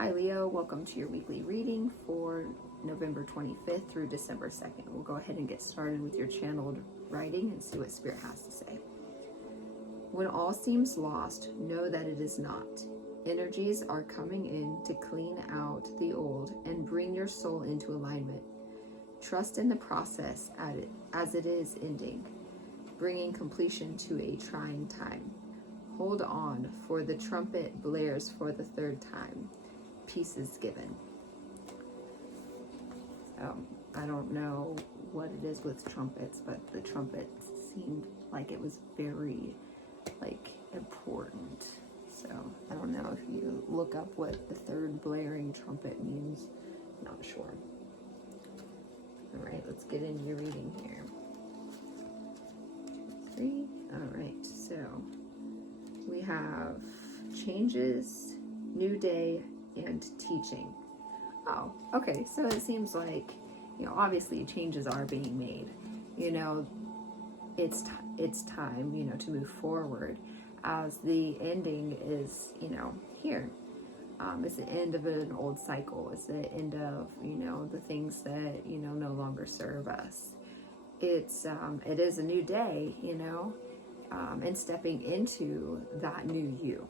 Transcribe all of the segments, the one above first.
Hi Leo, welcome to your weekly reading for November 25th through December 2nd. We'll go ahead and get started with your channeled writing and see what Spirit has to say. When all seems lost, know that it is not. Energies are coming in to clean out the old and bring your soul into alignment. Trust in the process as it is ending, bringing completion to a trying time. Hold on, for the trumpet blares for the third time. Peace is given. I don't know what it is with trumpets, but the trumpet seemed like it was very important. So I don't know if you look up what the third blaring trumpet means. Not sure. All right, let's get into your reading here. 3. All right, so we have changes, new day, and teaching. Oh, okay, so it seems like, obviously changes are being made. It's time, to move forward, as the ending is, here. It's the end of an old cycle. It's the end of, the things that, no longer serve us. It is a new day, and stepping into that new you,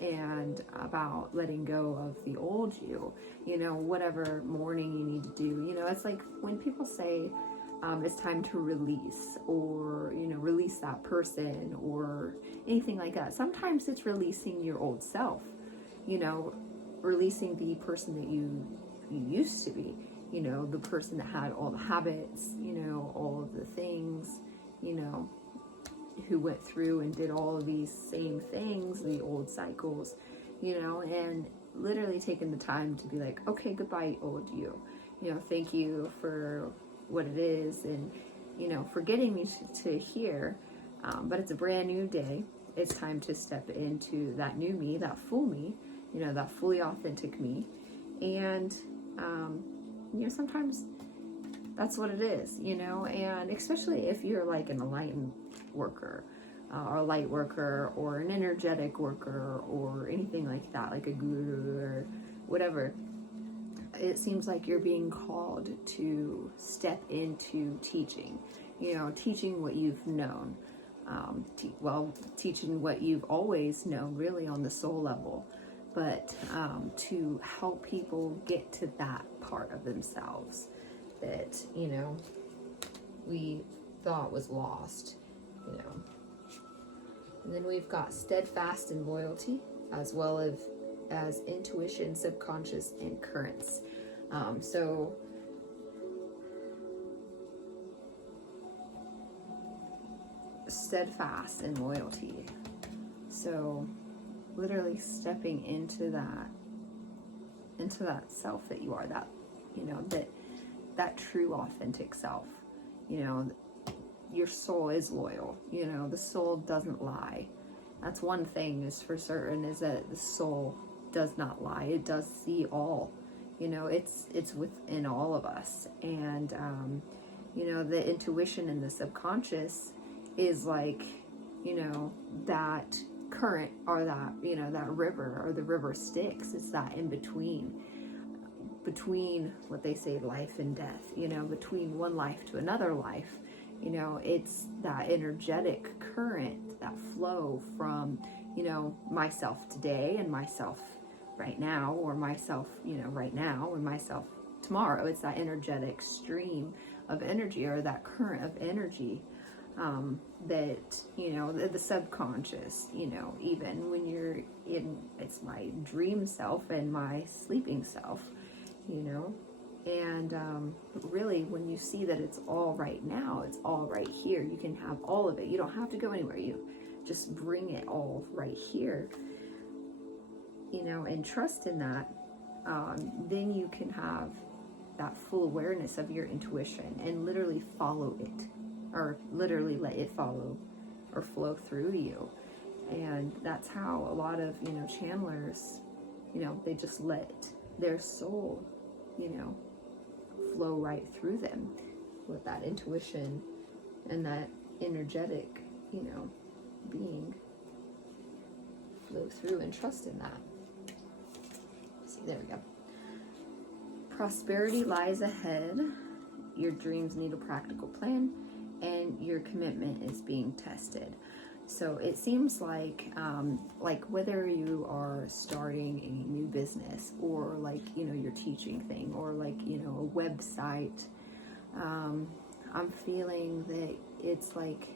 and about letting go of the old you, whatever mourning you need to do. It's like when people say it's time to release, or, release that person or anything like that. Sometimes it's releasing your old self, releasing the person that you used to be, the person that had all the habits, all of the things, who went through and did all of these same things, the old cycles, and literally taking the time to be like, okay, goodbye, old you. Thank you for what it is, and, for getting me to here. But it's a brand new day. It's time to step into that new me, that full me, that fully authentic me. And, sometimes that's what it is, and especially if you're like an enlightened worker, or a light worker, or an energetic worker, or anything like that, like a guru or whatever. It seems like you're being called to step into teaching, teaching what you've known, teaching what you've always known, really, on the soul level, but to help people get to that part of themselves that, we thought was lost, And then we've got steadfast and loyalty, as well as intuition, subconscious, and currents. So steadfast and loyalty. So literally stepping into that self that you are, that, that true authentic self. Your soul is loyal, the soul doesn't lie. That's one thing is for certain, is that the soul does not lie. It does see all, it's within all of us. And, the intuition and the subconscious is like, that current, or that, that river, or the river Styx. It's that in between what they say, life and death, between one life to another life. It's that energetic current, that flow from, myself today and myself right now, or myself, right now and myself tomorrow. It's that energetic stream of energy, or that current of energy, that, the subconscious, even when you're in, it's my dream self and my sleeping self, and really, when you see that it's all right now, it's all right here, you can have all of it. You don't have to go anywhere. You just bring it all right here, and trust in that. Then you can have that full awareness of your intuition and literally follow it, or literally let it follow or flow through you. And that's how a lot of, channelers, they just let their soul, flow right through them with that intuition and that energetic, being. Flow through and trust in that. There we go. Prosperity lies ahead. Your dreams need a practical plan, and your commitment is being tested. So it seems like whether you are starting a new business, or like, you know, your teaching thing, or like, you know, a website, I'm feeling that it's like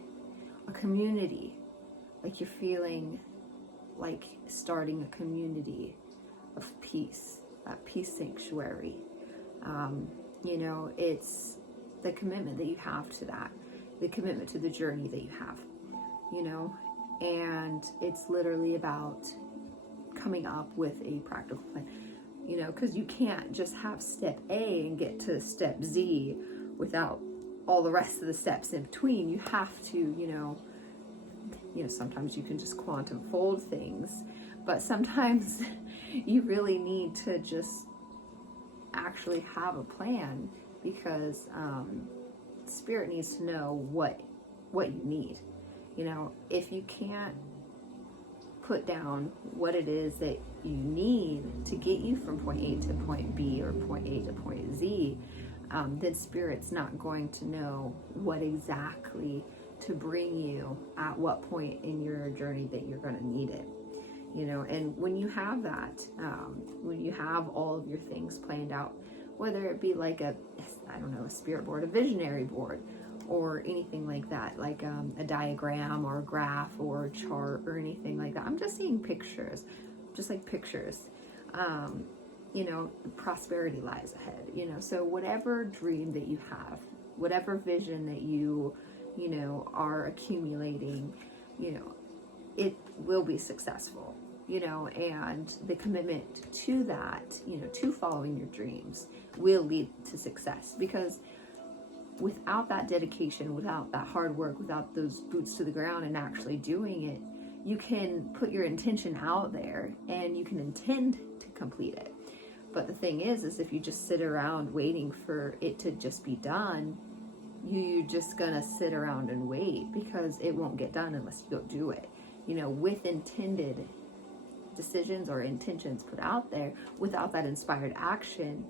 a community. Like you're feeling like starting a community of peace, a peace sanctuary. You know, it's the commitment that you have to that, the commitment to the journey that you have, you know, and it's literally about coming up with a practical plan, you know, because you can't just have step A and get to step Z without all the rest of the steps in between. You have to, you know, sometimes you can just quantum fold things, but sometimes you really need to just actually have a plan, because spirit needs to know what you need. You know, if you can't put down what it is that you need to get you from point A to point B, or point A to point Z, then spirit's not going to know what exactly to bring you at what point in your journey that you're going to need it. You know, and when you have that, when you have all of your things planned out, whether it be like a spirit board, a visionary board, or anything like that, like a diagram or a graph or a chart or anything like that. I'm just seeing pictures, just like pictures. You know, prosperity lies ahead, you know, so whatever dream that you have, whatever vision that you know, are accumulating, you know, it will be successful, you know, and the commitment to that, you know, to following your dreams will lead to success. Because without that dedication, without that hard work, without those boots to the ground and actually doing it, you can put your intention out there and you can intend to complete it. But the thing is if you just sit around waiting for it to just be done, you're just gonna sit around and wait, because it won't get done unless you go do it. You know, with intended decisions or intentions put out there, without that inspired action,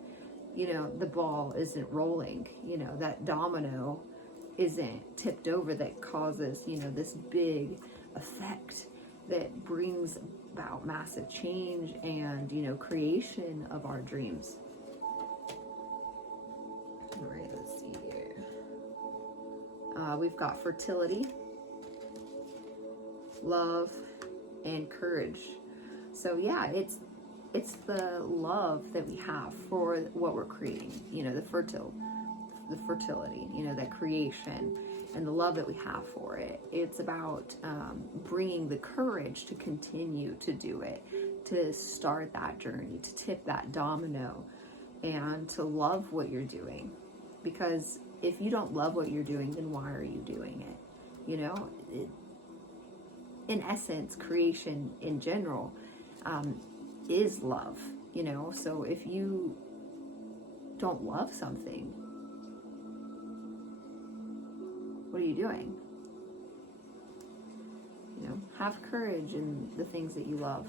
you know, the ball isn't rolling, you know, that domino isn't tipped over that causes, you know, this big effect that brings about massive change and, you know, creation of our dreams. All right, let's see here. We've got fertility, love, and courage. So yeah, it's the love that we have for what we're creating, you know, the fertility, you know, that creation, and the love that we have for it. It's about bringing the courage to continue to do it, to start that journey, to tip that domino, and to love what you're doing. Because if you don't love what you're doing, then why are you doing it? You know, in essence, creation in general is love, you know. So if you don't love something, what are you doing? You know, have courage in the things that you love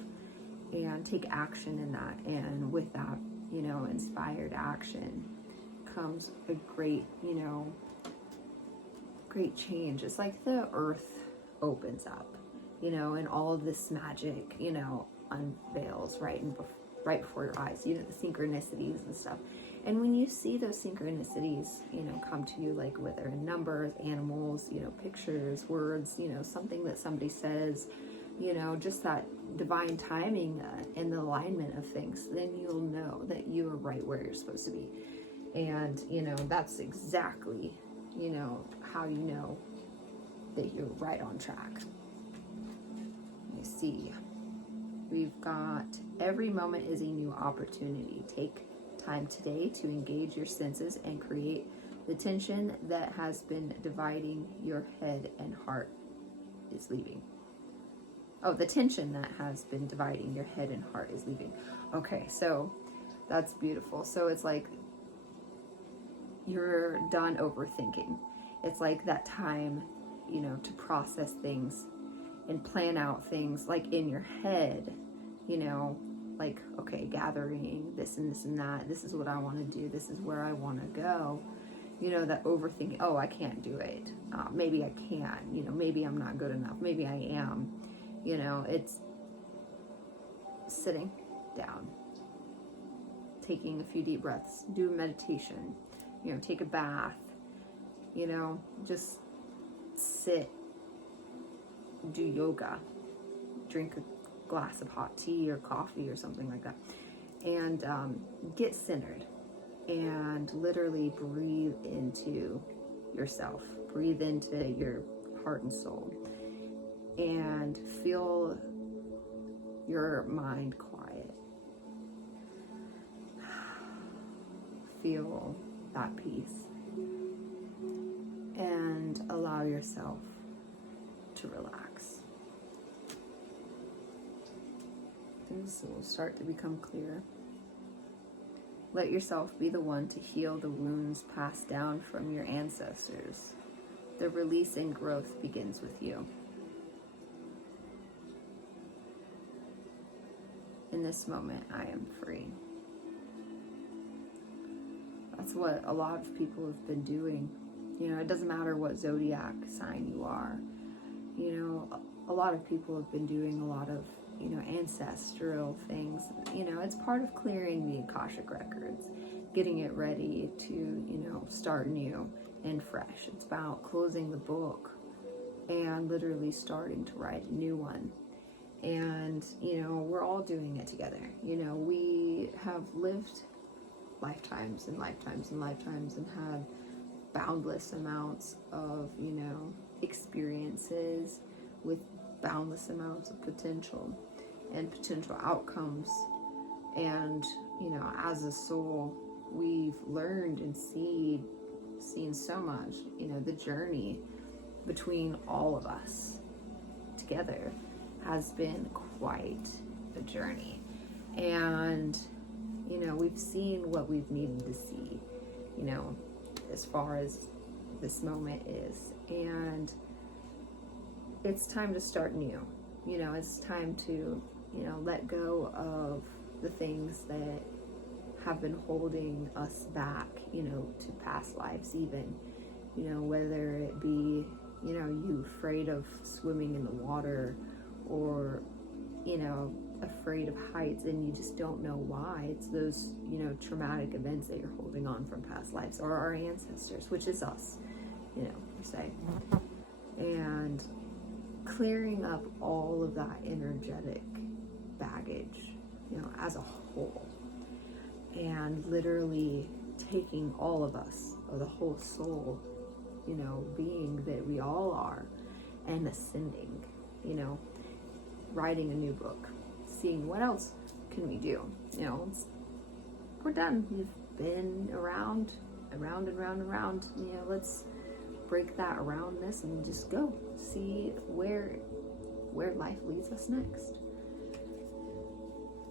and take action in that. And with that, you know, inspired action comes a great, you know, great change. It's like the earth opens up, you know, and all of this magic, you know, unveils right before your eyes, you know, the synchronicities and stuff. And when you see those synchronicities, you know, come to you, like whether in numbers, animals, you know, pictures, words, you know, something that somebody says, you know, just that divine timing and the alignment of things, then you'll know that you are right where you're supposed to be. And, you know, that's exactly, you know, how you know that you're right on track. Let me see. We've got every moment is a new opportunity. Take time today to engage your senses and create the tension that has been dividing your head and heart is leaving. Oh, the tension that has been dividing your head and heart is leaving. Okay, so that's beautiful. So it's like you're done overthinking. It's like that time, you know, to process things and plan out things like in your head, you know, like, okay, gathering this and this and that, this is what I want to do, this is where I want to go, you know, that overthinking, oh, I can't do it, maybe I can, you know, maybe I'm not good enough, maybe I am, you know, it's sitting down, taking a few deep breaths, do meditation, you know, take a bath, you know, just sit, do yoga, drink a glass of hot tea or coffee or something like that, and get centered and literally breathe into yourself, breathe into your heart and soul, and feel your mind quiet. Feel that peace and allow yourself to relax. Things will start to become clear. Let yourself be the one to heal the wounds passed down from your ancestors. The release and growth begins with you. In this moment, I am free. That's what a lot of people have been doing. You know, it doesn't matter what zodiac sign you are. You know, a lot of people have been doing a lot of, you know, ancestral things. You know, it's part of clearing the Akashic records, getting it ready to, you know, start new and fresh. It's about closing the book and literally starting to write a new one. And, you know, we're all doing it together. You know, we have lived lifetimes and lifetimes and lifetimes and had boundless amounts of, you know, experiences with boundless amounts of potential and potential outcomes. And, you know, as a soul, we've learned and seen so much. You know, the journey between all of us together has been quite a journey. And, you know, we've seen what we've needed to see, you know, as far as this moment is. And it's time to start new. You know, it's time to, you know, let go of the things that have been holding us back, you know, to past lives even. You know, whether it be, you know, you afraid of swimming in the water, or, you know, afraid of heights and you just don't know why. It's those, you know, traumatic events that you're holding on from past lives, or our ancestors, which is us, you know, per se. And clearing up all of that energetic baggage, you know, as a whole, and literally taking all of us, or the whole soul, you know, being that we all are, and ascending, you know, writing a new book, seeing what else can we do. You know, we're done. We've been around and round. You know, let's break that aroundness and just go see where life leads us next.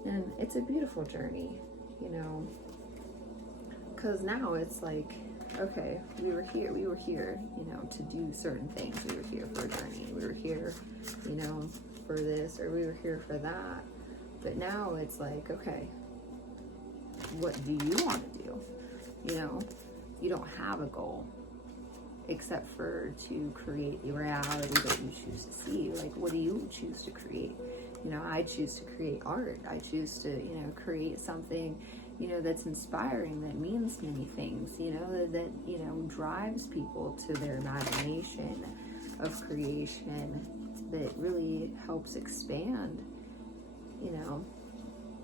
And it's a beautiful journey, you know, because now it's like, okay, we were here, you know, to do certain things. We were here for a journey. We were here, you know, for this, or we were here for that. But now it's like, okay, what do you want to do? You know, you don't have a goal except for to create the reality that you choose to see. Like, what do you choose to create? You know, I choose to create art. I choose to, you know, create something, you know, that's inspiring, that means many things, you know, that you know, drives people to their imagination of creation, that really helps expand, you know,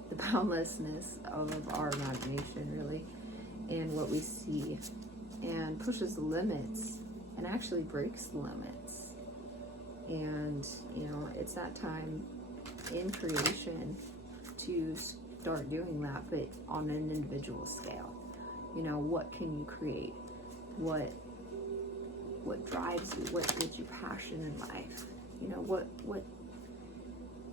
the boundlessness of our imagination, really, and what we see, and pushes the limits and actually breaks the limits. And, you know, it's that time in creation to start doing that, but on an individual scale. You know, what can you create? What drives you? What gives you passion in life? You know,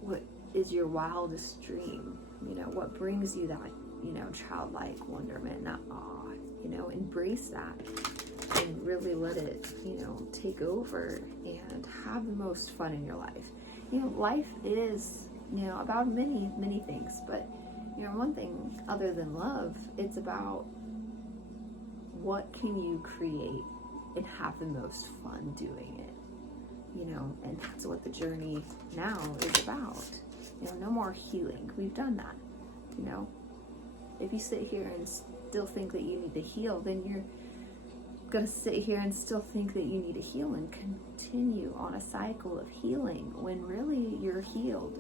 what is your wildest dream? You know, what brings you that, you know, childlike wonderment, that awe? You know, embrace that and really let it, you know, take over and have the most fun in your life. You know, life is, you know, about many things, but, You know, one thing other than love, it's about what can you create and have the most fun doing it, you know, and that's what the journey now is about. You know, no more healing. We've done that, you know. If you sit here and still think that you need to heal, then you're going to sit here and still think that you need to heal and continue on a cycle of healing when really you're healed.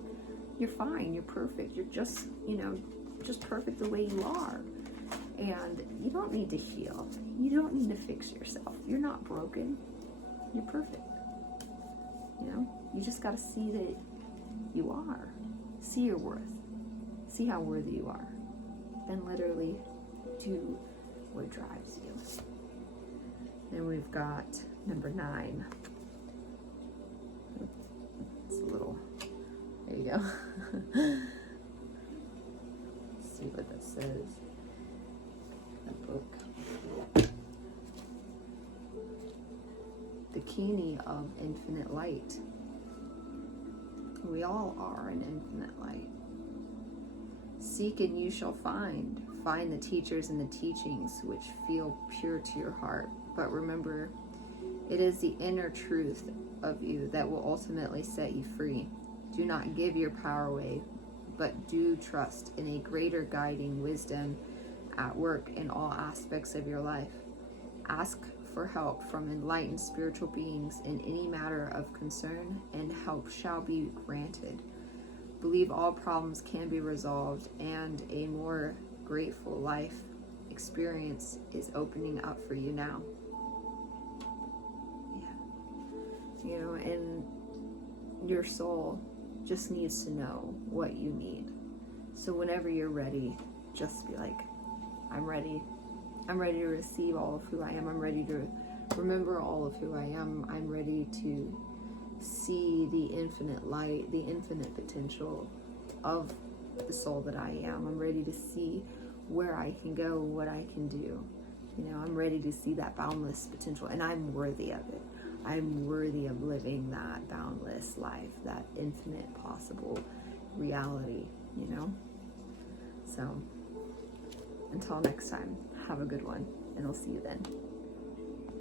You're fine. You're perfect. You're just, you know, just perfect the way you are. And you don't need to heal. You don't need to fix yourself. You're not broken. You're perfect. You know, you just got to see that you are. See your worth. See how worthy you are. And literally do what drives you. Then we've got number 9. It's a little, there you go. Let's see what that says. That book. The key of infinite light. We all are an infinite light. Seek and you shall find. Find the teachers and the teachings which feel pure to your heart. But remember, it is the inner truth of you that will ultimately set you free. Do not give your power away, but do trust in a greater guiding wisdom at work in all aspects of your life. Ask for help from enlightened spiritual beings in any matter of concern, and help shall be granted. Believe all problems can be resolved, and a more grateful life experience is opening up for you now. Yeah. You know, and your soul just needs to know what you need. So whenever you're ready, just be like, I'm ready. I'm ready to receive all of who I am. I'm ready to remember all of who I am. I'm ready to see the infinite light, the infinite potential of the soul that I am. I'm ready to see where I can go, what I can do. You know, I'm ready to see that boundless potential, and I'm worthy of it. I'm worthy of living that boundless life, that infinite possible reality, you know? So, until next time, have a good one, and I'll see you then.